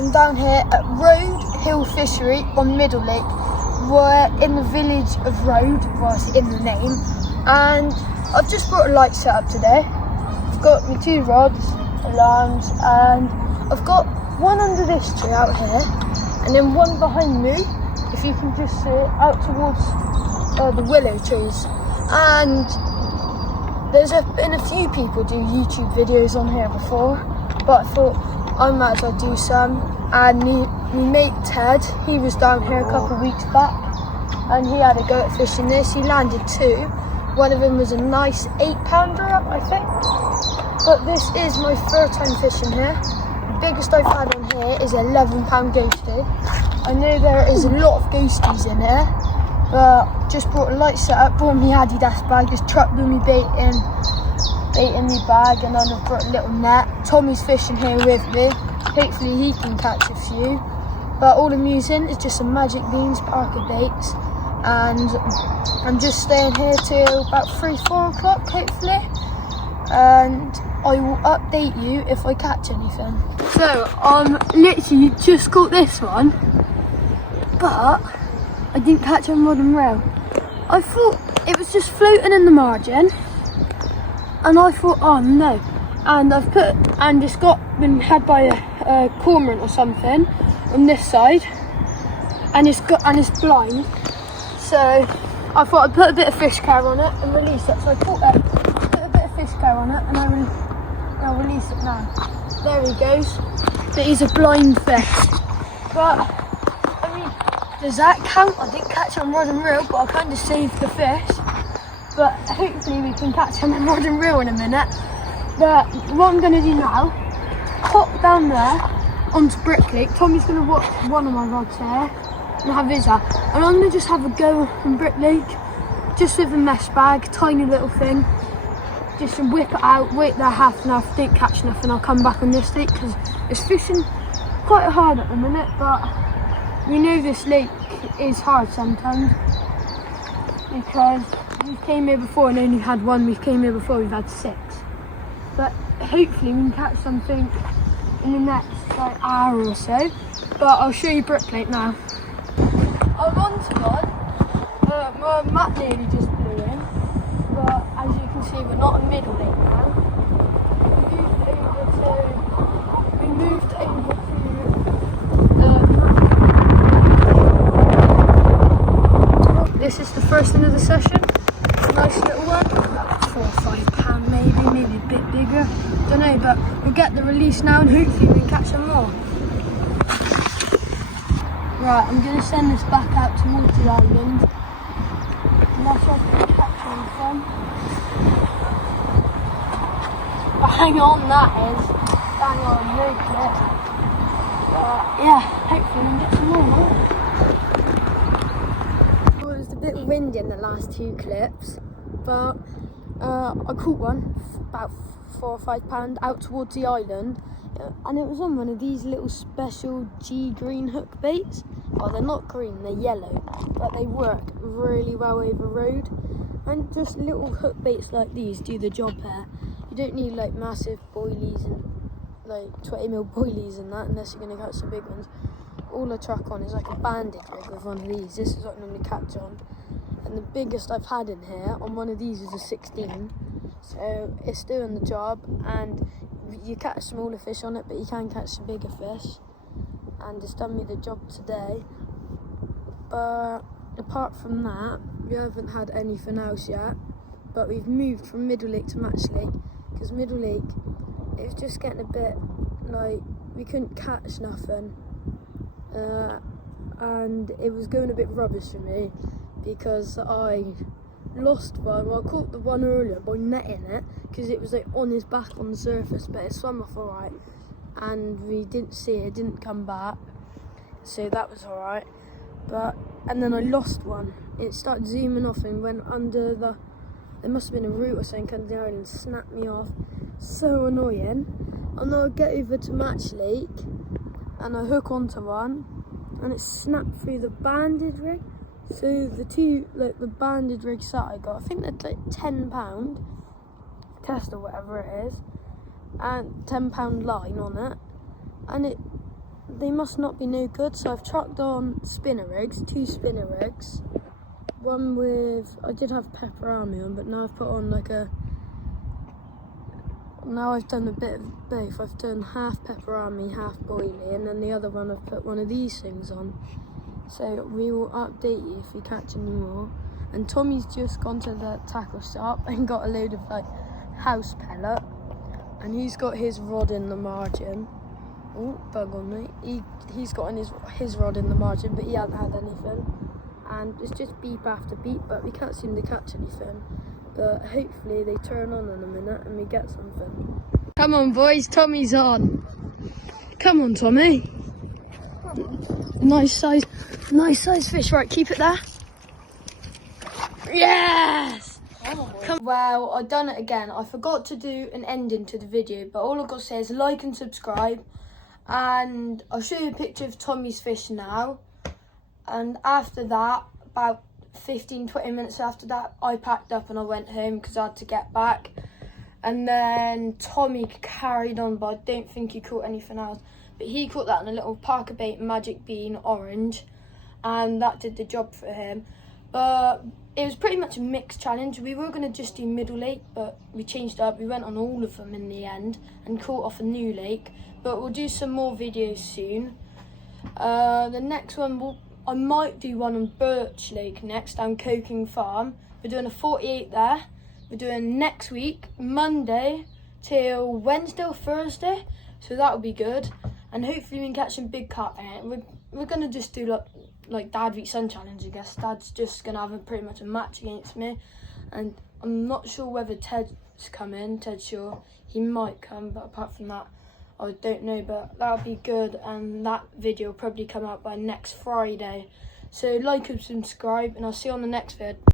I'm down here at Road Hill Fishery on Middle Lake. We're in the village of Road, well it's in the name, and I've just brought a light set up today. I've got my 2 rods, alarms, and I've got one under this tree out here, and then one behind me, if you can just see it, out towards the willow trees. And there's been a few people do YouTube videos on here before, but I thought I might as well do some. And my mate Ted, he was down here a couple of weeks back and he had a go at fishing this. He landed 2. One of them was a nice 8-pounder, I think. But this is my 3rd time fishing here. The biggest I've had on here is an 11-pound ghostie. I know there is a lot of ghosties in here, but just brought a light set up, brought me Adidas bag, just trucked with me bait in my bag, and then I've brought a little net. Tommy's fishing here with me. Hopefully he can catch a few. But all I'm using is just some Magic Beans Parker baits, and I'm just staying here till about 3-4 o'clock hopefully, and I will update you if I catch anything. So literally just caught this one, but I didn't catch a rod and reel. I thought it was just floating in the margin, and I thought, oh no. And it's been had by a cormorant or something on this side, and it's blind. So I thought I'd put a bit of fish care on it and release it. So I put a bit of fish care on it, and I'll release it now. There he goes. But he's a blind fish. But I mean, does that count? I didn't catch him rod and reel, but I kind of saved the fish. But hopefully we can catch him on rod and reel in a minute. But what I'm going to do now, hop down there onto Brick Lake. Tommy's going to watch one of my rods here and have his out. And I'm going to just have a go on Brick Lake, just with a mesh bag, tiny little thing. Just to whip it out, wait there half an hour. If I don't catch nothing, I'll come back on this lake, because it's fishing quite hard at the minute. But we know this lake is hard sometimes, because we came here before and only had 1. We came here before, we've had 6. But hopefully we can catch something in the next hour or so. But I'll show you Brick Lake now. I'm onto one. My mat nearly just blew in, but as you can see we're not in Middle Lake now. We moved over to this is the first end of the session. It's a nice little one, about 4 or 5 pound maybe a bit bigger. Don't know, but we'll get the release now and hopefully we can catch some more. Right, I'm going to send this back out towards the island, unless I can catch anything. Bang on, that is. Bang on, no clip. Yeah, hopefully we can get some more. Well, it was a bit windy in the last 2 clips, but I caught one, about 4 or 5 pound, out towards the island. And it was on one of these little special G green hook baits. Well, they're not green, they're yellow, but they work really well over road. And just little hook baits like these do the job here. You don't need like massive boilies and like 20mm boilies and that, unless you're going to catch some big ones. All I truck on is like a bandage rig with one of these. This is what I normally catch on. And the biggest I've had in here on one of these is a 16. So it's doing the job, and you catch smaller fish on it, but you can catch some bigger fish, and it's done me the job today. But apart from that, we haven't had anything else yet. But we've moved from Middle Lake to Match Lake, because Middle Lake, it was just getting a bit like we couldn't catch nothing, and it was going a bit rubbish for me, because I lost one. Well, I caught the one earlier by netting it, because it was like on his back on the surface, but it swam off alright, and we didn't see it, didn't come back, so that was alright. And then I lost one. It started zooming off and went under there must have been a root or something under the island, snapped me off. So annoying. And I'll get over to Match Lake and I hook onto one, and it snapped through the banded rig. So the the banded rig set I got, I think they're like £10 test or whatever it is, and £10 line on it, and they must not be no good, so I've chucked on spinner rigs, 2 spinner rigs. One with, I did have pepperami on, but now I've put on now I've done a bit of both. I've done half pepperami, half boilie, and then the other one I've put one of these things on. So we will update you if we catch any more. And Tommy's just gone to the tackle shop and got a load of house pellet, and he's got his rod in the margin. Oh, bug on me. He's got his rod in the margin, but he hasn't had anything. And it's just beep after beep, but we can't seem to catch anything. But hopefully they turn on in a minute and we get something. Come on, boys, Tommy's on. Come on, Tommy. Nice size fish. Right, keep it there. Yes! Well, I've done it again. I forgot to do an ending to the video, but all I've got to say is like and subscribe. And I'll show you a picture of Tommy's fish now. And after that, about 15-20 minutes after that, I packed up and I went home because I had to get back. And then Tommy carried on, but I don't think he caught anything else. But he caught that in a little Parker Bait Magic Bean orange, and that did the job for him. But it was pretty much a mixed challenge. We were going to just do middle lake, but we changed it up. We went on all of them in the end and caught off a new lake. But we'll do some more videos soon. The next one, I might do one on Birch Lake next, down Coking Farm. We're doing a 48 there. We're doing next week, Monday till Wednesday or Thursday. So that'll be good. And hopefully we can catch some big carp in it. We're going to just do like Dad v Son challenge, I guess. Dad's just going to have pretty much a match against me. And I'm not sure whether Ted's coming. Ted's sure. He might come, but apart from that, I don't know, but that'll be good, and that video will probably come out by next Friday. So like and subscribe, and I'll see you on the next vid.